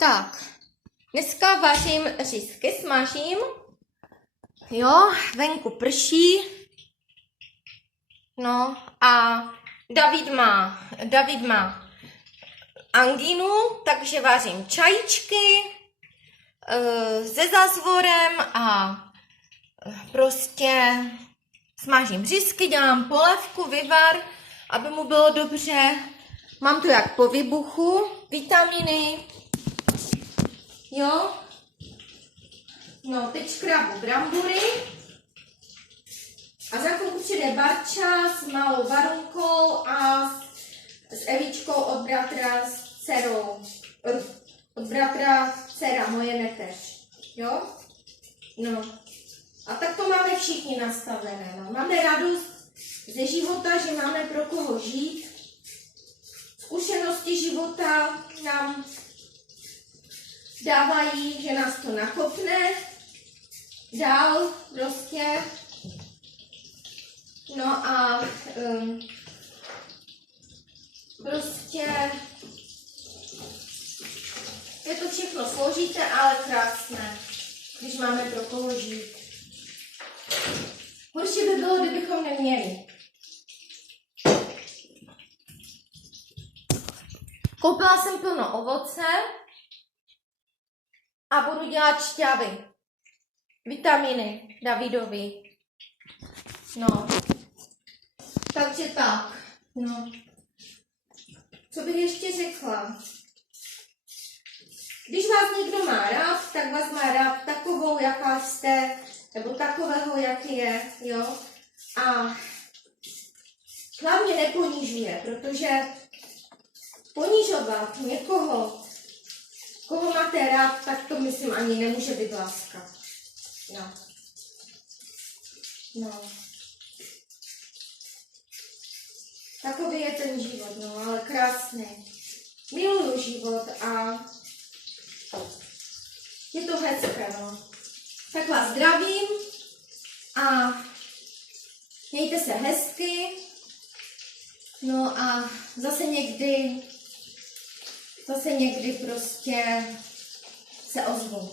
Tak, dneska vařím řízky, smažím. Jo, venku prší. No a David má angínu, takže vařím čajíčky se zázvorem a prostě smažím řízky, dělám polévku, vyvar, aby mu bylo dobře. Mám to jak po výbuchu, vitaminy, jo. No, teď škrábu brambory a za chvilku přijde Barča s malou Varunkou a s Evičkou od bratra s dcerou. Od bratra dcera, moje neteř, jo. No, a tak to máme všichni nastavené, no. Máme radost ze života, že máme pro koho žít. Zkušenosti života nám dávají, že nás to nakopne dál prostě. No a prostě je to všechno složité, ale krásné, když máme pro koho žít. Horší by bylo, kdybychom neměli. Koupila jsem plno ovoce a budu dělat šťavy. Vitaminy Davidovi. No. Takže tak. No. Co bych ještě řekla? Když vás někdo má rád, tak vás má rád takovou, jaká jste, nebo takového, jaký je, jo. A hlavně neponižuje, protože ponižovat někoho, koho máte rád, tak to myslím ani nemůže být láska. No. No. Takový je ten život, no, ale krásný. Miluju život a je to hezké, no. Tak vás zdravím a mějte se hezky. No a zase někdy prostě se ozvu.